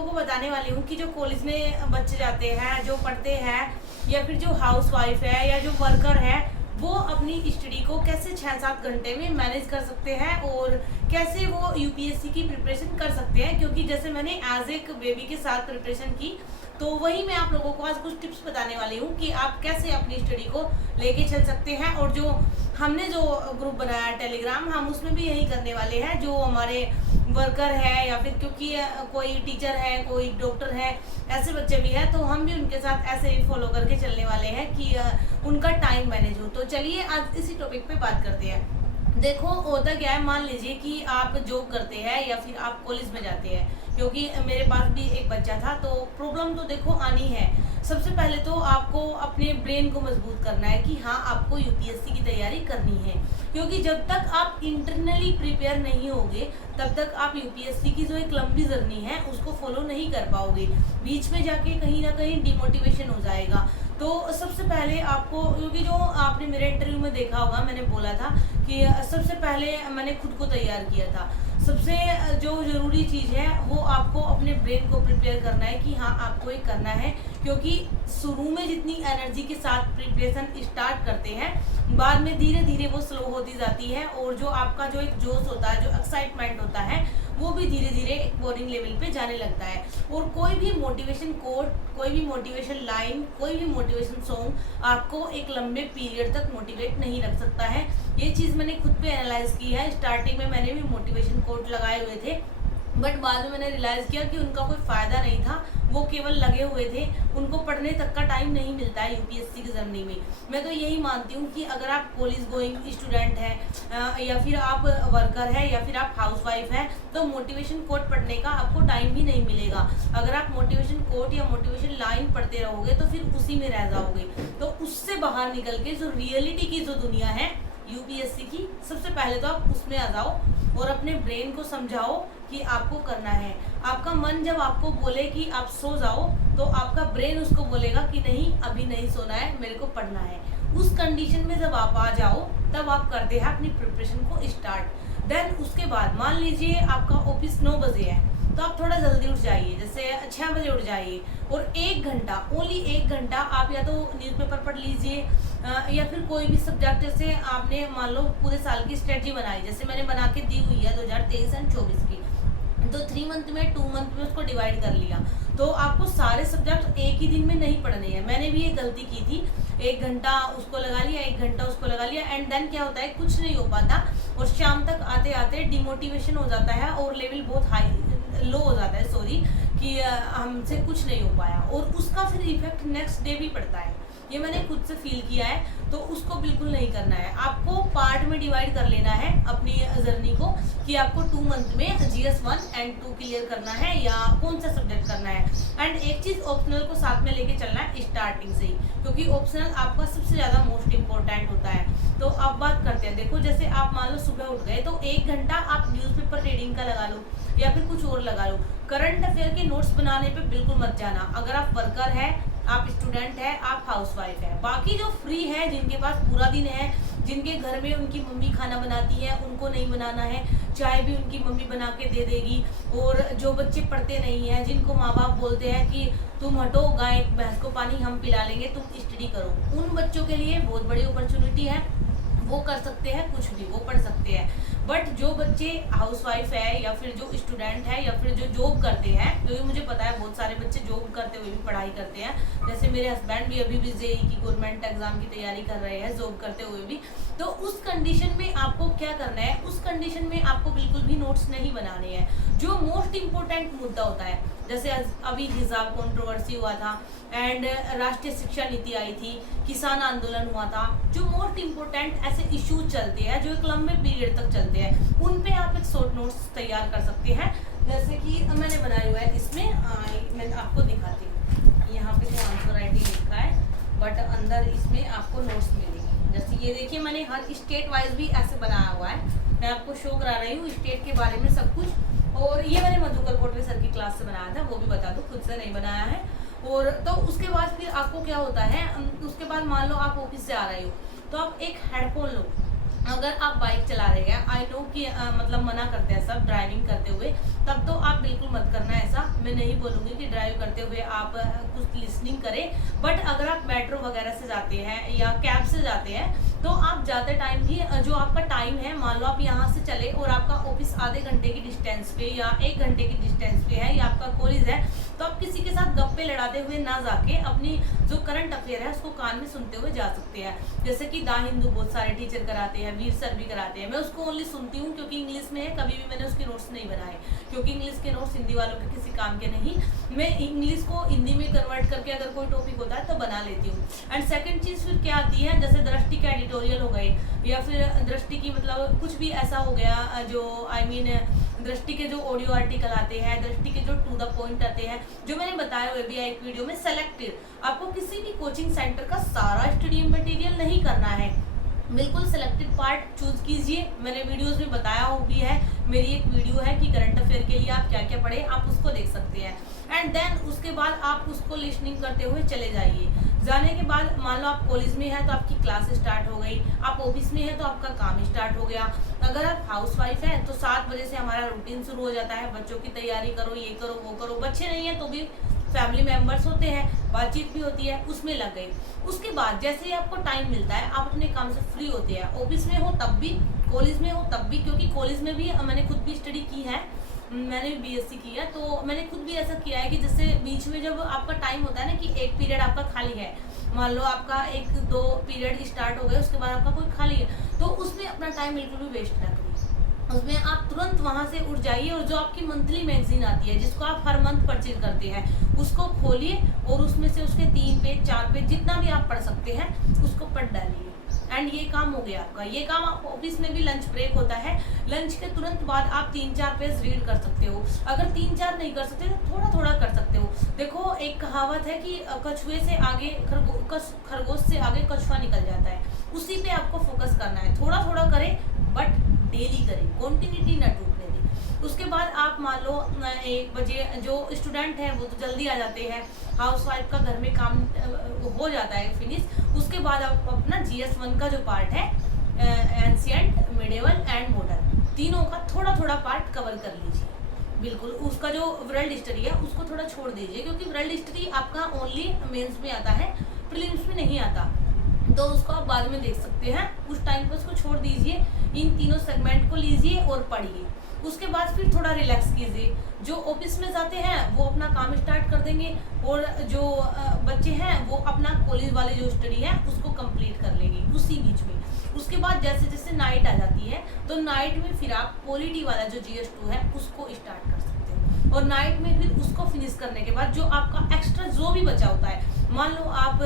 को बताने वाली हूँ कि जो कॉलेज में बच्चे जाते हैं, जो पढ़ते हैं, या फिर जो हाउस वाइफ है या जो वर्कर है, वो अपनी स्टडी को कैसे 6-7 घंटे में मैनेज कर सकते हैं और कैसे वो यूपीएससी की प्रिपरेशन कर सकते हैं। क्योंकि जैसे मैंने एज एक बेबी के साथ प्रिपरेशन की, तो वही मैं आप लोगों को आज कुछ टिप्स बताने वाली हूँ कि आप कैसे अपनी स्टडी को लेके चल सकते हैं। और जो हमने जो ग्रुप बनाया टेलीग्राम, हम उसमें भी यही करने वाले हैं। जो हमारे वर्कर है या फिर क्योंकि कोई टीचर है, कोई डॉक्टर है, ऐसे बच्चे भी हैं, तो हम भी उनके साथ ऐसे ही फॉलो करके चलने वाले हैं कि उनका टाइम मैनेज हो। तो चलिए आज इसी टॉपिक पे बात करते हैं। देखो होता क्या है, मान लीजिए कि आप जॉब करते हैं या फिर आप कॉलेज में जाते हैं। क्योंकि मेरे पास भी एक बच्चा था, तो प्रॉब्लम तो देखो आनी है। सबसे पहले तो आपको अपने ब्रेन को मजबूत करना है कि हाँ, आपको यूपीएससी की तैयारी करनी है। क्योंकि जब तक आप इंटरनली प्रिपेयर नहीं होगे, तब तक आप यूपीएससी की जो एक लंबी जर्नी है उसको फॉलो नहीं कर पाओगे। बीच में जाके कहीं ना कहीं डिमोटिवेशन हो जाएगा। तो सबसे पहले आपको, क्योंकि जो आपने मेरे इंटरव्यू में देखा होगा, मैंने बोला था कि सबसे पहले मैंने खुद को तैयार किया था। सबसे जो ज़रूरी चीज़ है वो आपको अपने ब्रेन को प्रिपेयर करना है कि हाँ, आपको ये करना है। क्योंकि शुरू में जितनी एनर्जी के साथ प्रिपरेशन स्टार्ट करते हैं, बाद में धीरे धीरे वो स्लो होती जाती है। और जो आपका जो एक जोश होता है, जो एक्साइटमेंट होता है, वो भी धीरे धीरे एक बोरिंग लेवल पे जाने लगता है। और कोई भी मोटिवेशन कोट, कोई भी मोटिवेशन लाइन, कोई भी मोटिवेशन सॉन्ग आपको एक लंबे पीरियड तक मोटिवेट नहीं रख सकता है। ये चीज़ मैंने खुद पे एनालाइज की है। स्टार्टिंग में मैंने भी मोटिवेशन कोट लगाए हुए थे, बट बाद में मैंने रियलाइज़ किया कि उनका कोई फ़ायदा नहीं था। वो केवल लगे हुए थे, उनको पढ़ने तक का टाइम नहीं मिलता है यूपीएससी की जर्नी में। मैं तो यही मानती हूँ कि अगर आप कॉलेज गोइंग स्टूडेंट हैं या फिर आप वर्कर है या फिर आप हाउसवाइफ हैं, तो मोटिवेशन कोट पढ़ने का आपको टाइम ही नहीं मिलेगा। अगर आप मोटिवेशन कोट या मोटिवेशन लाइन पढ़ते रहोगे तो फिर उसी में रह जाओगे। तो उससे बाहर निकल के जो रियलिटी की जो दुनिया है यूपीएससी की, सबसे पहले तो आप उसमें आ जाओ और अपने ब्रेन को समझाओ कि आपको करना है। आपका मन जब आपको बोले कि आप सो जाओ, तो आपका ब्रेन उसको बोलेगा कि नहीं, अभी नहीं सोना है, मेरे को पढ़ना है। उस कंडीशन में जब आप आ जाओ, तब आप करते हैं अपनी प्रिपरेशन को स्टार्ट। देन उसके बाद मान लीजिए आपका ऑफिस 9 बजे है, तो आप थोड़ा जल्दी उठ जाइए, जैसे 6 बजे उठ जाइए। और 1 घंटा, ओनली 1 घंटा आप या तो न्यूज़पेपर पढ़ लीजिए या फिर कोई भी सब्जेक्ट, जैसे आपने मान लो पूरे साल की स्ट्रेटजी बनाई, जैसे मैंने बना के दी हुई है 2023 एंड 24 की। तो 3 मंथ में, 2 मंथ में उसको डिवाइड कर लिया। तो आपको सारे सब्जेक्ट एक ही दिन में नहीं पढ़ने हैं। मैंने भी ये गलती की थी, 1 घंटा उसको लगा लिया, 1 घंटा उसको लगा लिया, एंड देन क्या होता है, कुछ नहीं हो पाता। और शाम तक आते आते डिमोटिवेशन हो जाता है और लेवल बहुत हाई लो हो जाता है, सॉरी, कि हमसे कुछ नहीं हो पाया। और उसका फिर इफेक्ट नेक्स्ट डे भी पड़ता है। ये मैंने खुद से फील किया है। तो उसको बिल्कुल नहीं करना है। आपको पार्ट में डिवाइड कर लेना है अपनी जर्नी को, कि आपको 2 मंथ में जीएस 1 एंड 2 क्लियर करना है या कौन सा सब्जेक्ट करना है। एंड एक चीज़, ऑप्शनल को साथ में लेके चलना है स्टार्टिंग से ही, क्योंकि ऑप्शनल आपका सबसे ज़्यादा मोस्ट इंपॉर्टेंट होता है। तो अब बात करते हैं। देखो, जैसे आप मान लो सुबह उठ गए, तो 1 घंटा आप न्यूज़पेपर रीडिंग का लगा लो या फिर कुछ और लगा लो। करंट अफेयर के नोट्स बनाने पे बिल्कुल मत जाना। अगर आप वर्कर है, आप स्टूडेंट है, आप हाउसवाइफ है। बाकी जो फ्री है, जिनके पास पूरा दिन है, जिनके घर में उनकी मम्मी खाना बनाती है, उनको नहीं बनाना है, चाय भी उनकी मम्मी बना के दे देगी। और जो बच्चे पढ़ते नहीं हैं, जिनको माँ बाप बोलते हैं कि तुम हटो, गाय भैंस को पानी हम पिला लेंगे, तुम स्टडी करो, उन बच्चों के लिए बहुत बड़ी अपॉर्चुनिटी है। वो कर सकते हैं, कुछ भी वो पढ़ सकते हैं। बट जो बच्चे हाउसवाइफ है या फिर जो स्टूडेंट है या फिर जो जॉब करते हैं, क्योंकि मुझे पता है बहुत सारे बच्चे जॉब करते हुए भी पढ़ाई करते हैं। जैसे मेरे हस्बैंड भी अभी भी जेईई की गवर्नमेंट एग्जाम की तैयारी कर रहे हैं, जॉब करते हुए भी। तो उस कंडीशन में आपको क्या करना है, उस कंडीशन में आपको बिल्कुल भी नोट्स नहीं बनाने हैं। जो मोस्ट इंपॉर्टेंट मुद्दा होता है, जैसे अभी हिजाब कंट्रोवर्सी हुआ था, एंड राष्ट्रीय शिक्षा नीति आई थी, किसान आंदोलन हुआ था, जो मोस्ट इंपॉर्टेंट ऐसे इश्यूज चलते हैं जो एक लंबे पीरियड तक चलते हैं, उन पे आप एक शॉर्ट नोट्स तैयार कर सकते हैं। जैसे कि मैंने बनाया हुआ है, इसमें मैं आपको दिखाती हूँ। यहाँ पे जो आंसर राइटिंग लिखा है, बट अंदर इसमें आपको नोट्स मिलेंगे। जैसे ये देखिए, मैंने हर स्टेट वाइज भी ऐसे बनाया हुआ है। मैं आपको शो करा रही हूँ स्टेट के बारे में सब कुछ। और ये मैंने मधुकर कोटवे सर की क्लास से बनाया था, वो भी बता दो, खुद से नहीं बनाया है। और तो उसके बाद फिर आपको क्या होता है, उसके बाद मान लो आप ऑफिस से आ रहे हो, तो आप एक हेडफोन लो, अगर आप बाइक चला रहे हैं, आई नो कि मतलब मना करते हैं सब ड्राइविंग करते हुए, तब तो आप बिल्कुल मत करना ऐसा। मैं नहीं बोलूँगी कि ड्राइव करते हुए आप कुछ लिसनिंग करें, बट अगर आप मेट्रो वगैरह से जाते हैं या कैब से जाते हैं तो आप जाते टाइम भी जो आपका टाइम है, मान लो आप यहाँ से चले और आपका ऑफिस आधे घंटे की डिस्टेंस पे या 1 घंटे की डिस्टेंस पे है या आपका कॉलेज है, तो आप किसी के साथ गप्पे लड़ाते हुए ना जाके अपनी जो करंट अफेयर है उसको कान में सुनते हुए जा सकते हैं। जैसे कि दा हिंदू बहुत सारे टीचर कराते हैं, वीर सर भी कराते हैं, मैं उसको ओनली सुनती हूँ क्योंकि इंग्लिश में है, कभी भी मैंने उसके नोट्स नहीं बनाए क्योंकि इंग्लिश के नोट्स हिंदी वालों के किसी काम के नहीं। मैं इंग्लिश को हिंदी में कन्वर्ट करके अगर कोई टॉपिक होता है तो बना लेती हूँ। एंड सेकंड चीज़ फिर क्या आती है, जैसे दृष्टि के एडिटोरियल हो गए या फिर दृष्टि की मतलब कुछ भी ऐसा हो गया जो आई मीन दृष्टि के जो ऑडियो आर्टिकल आते हैं, दृष्टि के जो टू द पॉइंट आते हैं, जो मैंने बताया हुए भी है एक वीडियो में सेलेक्टेड। आपको किसी भी कोचिंग सेंटर का सारा स्टडी मटेरियल नहीं करना है, बिल्कुल सिलेक्टेड पार्ट चूज कीजिए। मैंने वीडियोस में बताया हो भी है, मेरी एक वीडियो है कि करंट अफेयर के लिए आप क्या क्या पढ़े, आप उसको देख सकते हैं। एंड देन उसके बाद आप उसको लिसनिंग करते हुए चले जाइए। जाने के बाद मान लो आप कॉलेज में है तो आपकी क्लास स्टार्ट हो गई, आप ऑफिस में है तो आपका काम स्टार्ट हो गया। अगर आप हाउसवाइफ है तो 7 बजे से हमारा रूटीन शुरू हो जाता है, बच्चों की तैयारी करो, ये करो वो करो। बच्चे नहीं है तो भी फैमिली मेंबर्स होते हैं, बातचीत भी होती है, उसमें लग गई। उसके बाद जैसे ही आपको टाइम मिलता है आप अपने काम से फ्री होते हैं, ऑफिस में हो तब भी, कॉलेज में हो तब भी, क्योंकि कॉलेज में भी मैंने खुद भी स्टडी की है, मैंने भी बीएससी की है, तो मैंने खुद भी ऐसा किया है कि जैसे बीच में जब आपका टाइम होता है ना कि एक पीरियड आपका खाली है, मान लो आपका 1-2 पीरियड स्टार्ट हो गए, उसके बाद आपका कोई खाली है, तो उसमें अपना टाइम बिल्कुल भी वेस्ट ना करिए। उसमें आप तुरंत वहां से उठ जाइए और जो आपकी मंथली मैगजीन आती है जिसको आप हर मंथ परचेज करते हैं उसको खोलिए और उसमें से उसके 3 पेज 4 पेज जितना भी आप पढ़ सकते हैं उसको पढ़ डालिए। एंड ये काम हो गया आपका। ये काम आप ऑफिस में भी लंच ब्रेक होता है, लंच के तुरंत बाद आप 3-4 पेज रीड कर सकते हो। अगर 3-4 नहीं कर सकते तो थोड़ा थोड़ा कर सकते हो। देखो एक कहावत है कि कछुए से आगे खरगोश से आगे कछुआ निकल जाता है, उसी पे आपको फोकस करना है। थोड़ा थोड़ा करें बट डेली करें, कॉन्टिन्यूटी न टूटने दें। उसके बाद आप मान लो 1 बजे जो स्टूडेंट है वो तो जल्दी आ जाते हैं, हाउसवाइफ का घर में काम हो जाता है फिनिश। उसके बाद आप अपना GS1 का जो पार्ट है एंशिएंट, मिडिवल एंड मॉडर्न, तीनों का थोड़ा थोड़ा पार्ट कवर कर लीजिए। बिल्कुल उसका जो वर्ल्ड हिस्ट्री है उसको थोड़ा छोड़ दीजिए, क्योंकि वर्ल्ड हिस्ट्री आपका ओनली मेंस में आता है, प्रीलिम्स में नहीं आता, तो उसको आप बाद में देख सकते हैं। उस टाइम पर उसको छोड़ दीजिए, इन तीनों सेगमेंट को लीजिए और पढ़िए। उसके बाद फिर थोड़ा रिलैक्स कीजिए। जो ऑफिस में जाते हैं वो अपना काम स्टार्ट कर देंगे और जो बच्चे हैं वो अपना कॉलेज वाले जो स्टडी है उसको कंप्लीट कर लेंगे उसी बीच में। उसके बाद जैसे जैसे नाइट आ जाती है तो नाइट में फिर आप पॉलिटी वाला जो GS2 है उसको स्टार्ट कर सकते हो, और नाइट में फिर उसको फिनिश करने के बाद जो आपका एक्स्ट्रा जो भी बचा होता है, मान लो आप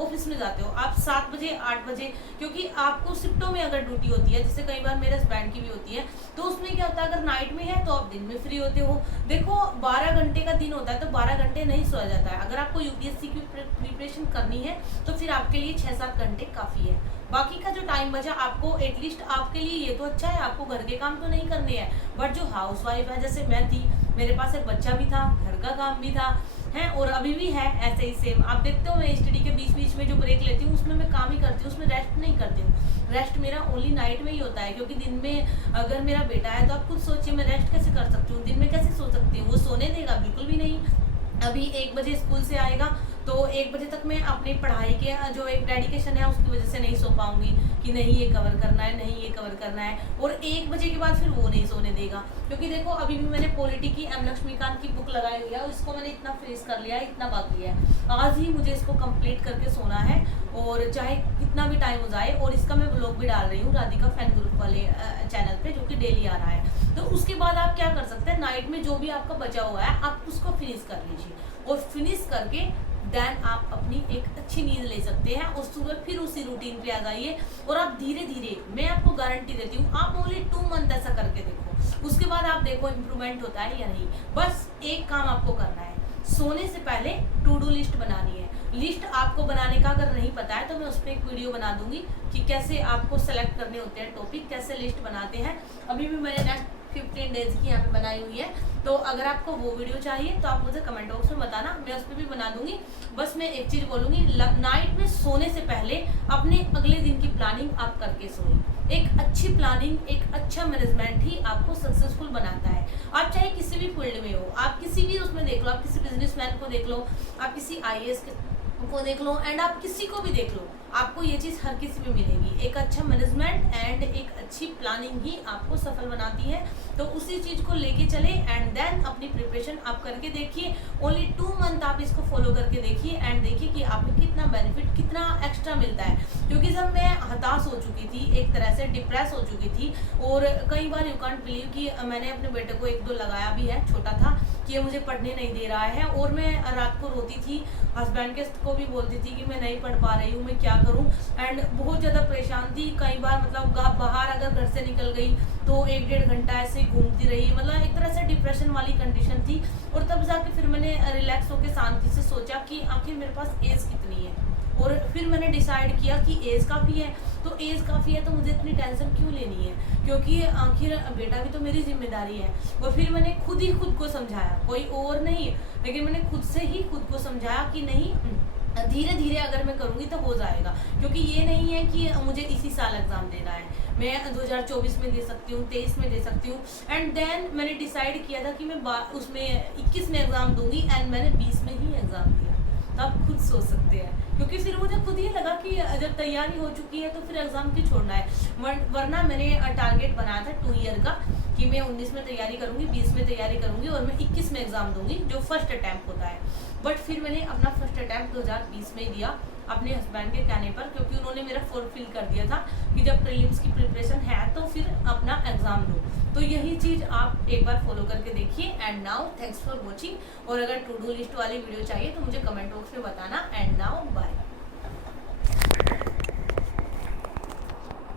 ऑफिस में जाते हो आप 7 बजे 8 बजे, क्योंकि आपको शिफ्टों में अगर ड्यूटी होती है, जैसे कई बार मेरे हस्बैंड की भी होती है, तो उसमें क्या होता है अगर नाइट में है तो आप दिन में फ्री होते हो। देखो 12 घंटे का दिन होता है तो 12 घंटे नहीं सोया जाता है। अगर आपको UPSC की प्रिपरेशन करनी है तो फिर आपके लिए 6-7 घंटे काफ़ी है। बाकी का जो टाइम बचा आपको एटलीस्ट आपके लिए ये तो अच्छा है, आपको घर के काम तो नहीं करने हैं, बट जो हाउसवाइफ है जैसे मैं थी, मेरे पास एक बच्चा भी था, घर का काम भी था है और अभी भी है ऐसे ही सेम। आप देखते हो मैं स्टडी के बीच बीच में जो ब्रेक लेती हूँ उसमें मैं काम ही करती हूँ, उसमें रेस्ट नहीं करती हूँ। रेस्ट मेरा ओनली नाइट में ही होता है, क्योंकि दिन में अगर मेरा बेटा है तो आप खुद सोचिए मैं रेस्ट कैसे कर सकती हूँ, दिन में कैसे सो सकती हूँ। वो सोने देगा बिल्कुल भी नहीं। अभी 1 बजे स्कूल से आएगा तो 1 बजे तक मैं अपनी पढ़ाई के जो एक डेडिकेशन है उसकी वजह से नहीं सो पाऊंगी कि नहीं ये कवर करना है, नहीं ये कवर करना है, और 1 बजे के बाद फिर वो नहीं सोने देगा। क्योंकि देखो अभी भी मैंने पॉलिटी की M लक्ष्मीकांत की बुक लगाई हुई है, इसको मैंने इतना फिनिश कर लिया है, इतना बाकी है, आज ही मुझे इसको कंप्लीट करके सोना है, और चाहे कितना भी टाइम हो जाए। और इसका मैं ब्लॉग भी डाल रही हूँ राधिका फैन ग्रुप वाले चैनल पे, जो कि डेली आ रहा है। तो उसके बाद आप क्या कर सकते हैं, नाइट में जो भी आपका बचा हुआ है आप उसको फिनिश कर लीजिए, और फिनिश करके देन आप अपनी एक अच्छी नींद ले सकते हैं, और सुबह फिर उसी रूटीन पे आ जाइए। और आप धीरे धीरे, मैं आपको गारंटी देती हूँ, आप ओनली 2 मंथ ऐसा करके देखो, उसके बाद आप देखो इम्प्रूवमेंट होता है या नहीं। बस एक काम आपको करना है, सोने से पहले टू डू लिस्ट बनानी है। लिस्ट आपको बनाने का अगर नहीं पता है तो मैं उस पर एक वीडियो बना दूंगी कि कैसे आपको सेलेक्ट करने होते हैं टॉपिक, कैसे लिस्ट बनाते हैं। अभी भी मैंने नेक्स्ट 15 डेज की यहाँ पे बनाई हुई है, तो अगर आपको वो वीडियो चाहिए तो आप मुझे कमेंट बॉक्स में बताना, मैं उस पर भी बना दूंगी। बस मैं एक चीज़ बोलूँगी, नाइट में सोने से पहले अपने अगले दिन की प्लानिंग आप करके सोइए। एक अच्छी प्लानिंग, एक अच्छा मैनेजमेंट ही आपको सक्सेसफुल बनाता है। आप चाहे किसी भी फील्ड में हो, आप किसी भी उसमें देख लो, आप किसी बिजनेसमैन को देख लो, आप किसी आईएएस को देख लो, एंड आप किसी को भी देख लो, आपको ये चीज़ हर किसी में मिलेगी। एक अच्छा मैनेजमेंट एंड एक अच्छी प्लानिंग ही आपको सफल बनाती है। तो उसी चीज़ को लेके चले एंड देन अपनी प्रिपरेशन आप करके देखिए। ओनली 2 मंथ आप इसको फॉलो करके देखिए एंड देखिए कि आपको कितना बेनिफिट, कितना एक्स्ट्रा मिलता है। क्योंकि जब मैं हताश हो चुकी थी, एक तरह से डिप्रेस हो चुकी थी, और कई बार यू कांट बिलीव कि मैंने अपने बेटे को 1-2 लगाया भी है, छोटा था, कि ये मुझे पढ़ने नहीं दे रहा है, और मैं रात को रोती थी, हस्बैंड के को भी बोलती थी कि मैं नहीं पढ़ पा रही हूँ, मैं क्या करूँ, एंड बहुत ज़्यादा परेशान थी। कई बार मतलब बाहर अगर घर से निकल गई तो 1-1.5 घंटा ऐसे ही घूमती रही, मतलब एक तरह से डिप्रेशन वाली कंडीशन थी। और तब जाके फिर मैंने रिलैक्स होकर शांति से सोचा कि आखिर मेरे पास एज कितनी है, और फिर मैंने डिसाइड किया कि एज काफ़ी है, तो एज काफ़ी है तो मुझे इतनी टेंशन क्यों लेनी है, क्योंकि आखिर बेटा भी तो मेरी जिम्मेदारी है। और फिर मैंने खुद ही खुद को समझाया, कोई और नहीं, लेकिन मैंने खुद से ही खुद को समझाया कि नहीं, धीरे धीरे अगर मैं करूँगी तो हो जाएगा। क्योंकि ये नहीं है कि मुझे इसी साल एग्ज़ाम देना है, मैं 2024 में दे सकती हूँ, 23 में दे सकती हूँ। एंड देन मैंने डिसाइड किया था कि मैं उसमें 21 में एग्ज़ाम दूंगी, एंड मैंने 20 में ही एग्ज़ाम दिया। तो आप खुद सोच सकते हैं, क्योंकि फिर मुझे खुद ही लगा कि जब तैयारी हो चुकी है तो फिर एग्ज़ाम क्यों छोड़ना है। वरना मैंने टारगेट बनाया था 2 ईयर का कि मैं 19 में तैयारी करूँगी, 20 में तैयारी करूँगी, और मैं 21 में एग्ज़ाम दूंगी, जो फर्स्ट अटैम्प्ट होता है। बट फिर मैंने अपना फर्स्ट अटैम्प्ट 2020 में दिया अपने हस्बैंड के कहने पर, क्योंकि उन्होंने मेरा फुलफिल कर दिया था कि जब प्रीलिम्स की प्रिपरेशन है तो फिर अपना एग्ज़ाम दो। तो यही चीज़ आप एक बार फॉलो करके देखिए। And now thanks for watching, और अगर टू डू लिस्ट वाली वीडियो चाहिए तो मुझे कमेंट बॉक्स में बताना। And now bye.